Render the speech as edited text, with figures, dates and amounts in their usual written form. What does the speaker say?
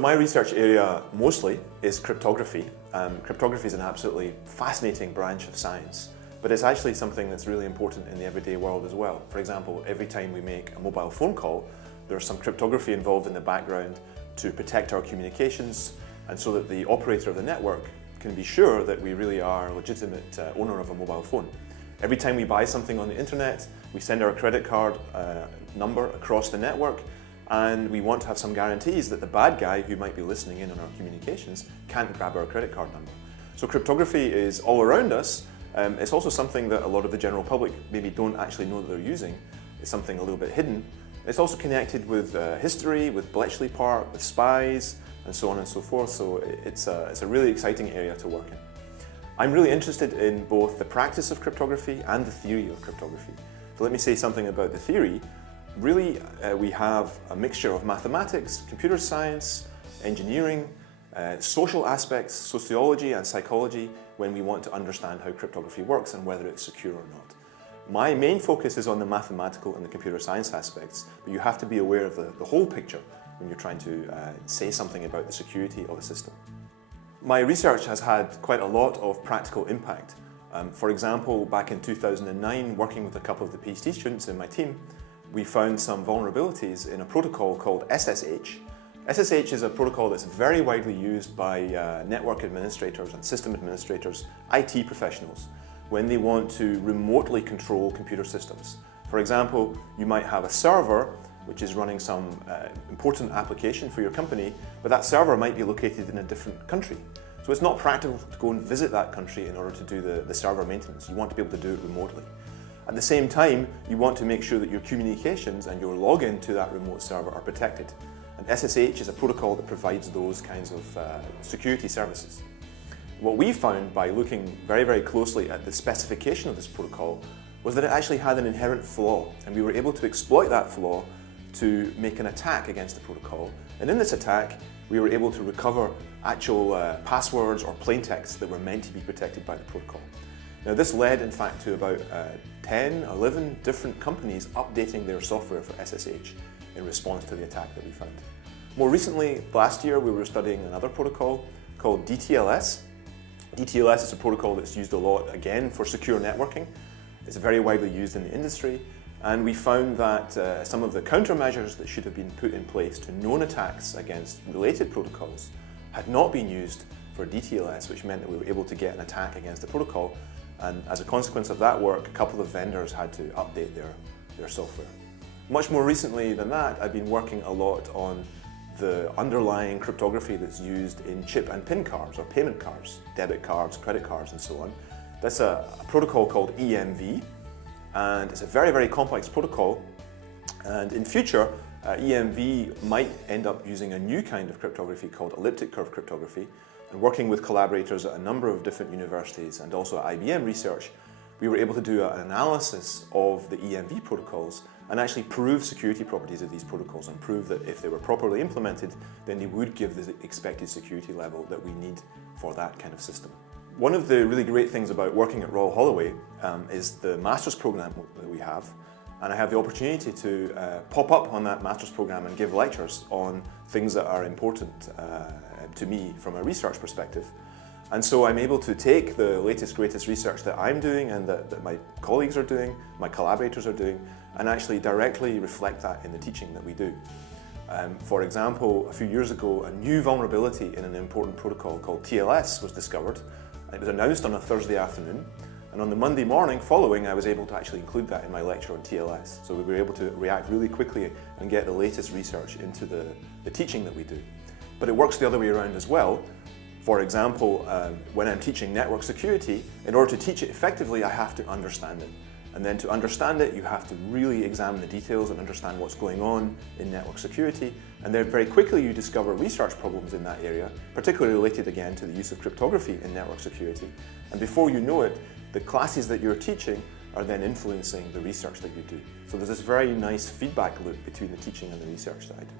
So my research area mostly is cryptography. Cryptography is an absolutely fascinating branch of science, but it's actually something that's really important in the everyday world as well. For example, every time we make a mobile phone call, there's some cryptography involved in the background to protect our communications, and so that the operator of the network can be sure that we really are a legitimate owner of a mobile phone. Every time we buy something on the internet, we send our credit card number across the network, and we want to have some guarantees that the bad guy who might be listening in on our communications can't grab our credit card number. So cryptography is all around us. It's also something that a lot of the general public maybe don't actually know that they're using. It's something a little bit hidden. It's also connected with history, with Bletchley Park, with spies, and so on and so forth. So it's a really exciting area to work in. I'm really interested in both the practice of cryptography and the theory of cryptography. So let me say something about the theory. Really, we have a mixture of mathematics, computer science, engineering, social aspects, sociology and psychology when we want to understand how cryptography works and whether it's secure or not. My main focus is on the mathematical and the computer science aspects, but you have to be aware of the whole picture when you're trying to say something about the security of a system. My research has had quite a lot of practical impact. For example, back in 2009, working with a couple of the PhD students in my team, we found some vulnerabilities in a protocol called SSH. SSH is a protocol that's very widely used by network administrators and system administrators, IT professionals, when they want to remotely control computer systems. For example, you might have a server which is running some important application for your company, but that server might be located in a different country. So it's not practical to go and visit that country in order to do the server maintenance. You want to be able to do it remotely. At the same time, you want to make sure that your communications and your login to that remote server are protected. And SSH is a protocol that provides those kinds of security services. What we found by looking very, very closely at the specification of this protocol was that it actually had an inherent flaw, and we were able to exploit that flaw to make an attack against the protocol. And in this attack, we were able to recover actual passwords or plaintext that were meant to be protected by the protocol. Now this led in fact to about 10, 11 different companies updating their software for SSH in response to the attack that we found. More recently, last year, we were studying another protocol called DTLS. DTLS is a protocol that's used a lot, again, for secure networking. It's very widely used in the industry, and we found that some of the countermeasures that should have been put in place to known attacks against related protocols had not been used for DTLS, which meant that we were able to get an attack against the protocol. And as a consequence of that work, a couple of vendors had to update their software. Much more recently than that, I've been working a lot on the underlying cryptography that's used in chip and PIN cards, or payment cards, debit cards, credit cards, and so on. That's a protocol called EMV, and it's a very, very complex protocol. And in future, EMV might end up using a new kind of cryptography called elliptic curve cryptography. And working with collaborators at a number of different universities and also at IBM Research, we were able to do an analysis of the EMV protocols and actually prove security properties of these protocols and prove that if they were properly implemented, then they would give the expected security level that we need for that kind of system. One of the really great things about working at Royal Holloway is the master's program that we have, and I have the opportunity to pop up on that master's program and give lectures on things that are important to me from a research perspective. And so I'm able to take the latest, greatest research that I'm doing and that my colleagues are doing, my collaborators are doing, and actually directly reflect that in the teaching that we do. For example, a few years ago, a new vulnerability in an important protocol called TLS was discovered. It was announced on a Thursday afternoon, and on the Monday morning following, I was able to actually include that in my lecture on TLS. So we were able to react really quickly and get the latest research into the teaching that we do. But it works the other way around as well. For example, when I'm teaching network security, in order to teach it effectively, I have to understand it. And then to understand it, you have to really examine the details and understand what's going on in network security. And then very quickly you discover research problems in that area, particularly related again to the use of cryptography in network security. And before you know it, the classes that you're teaching are then influencing the research that you do. So there's this very nice feedback loop between the teaching and the research that I do.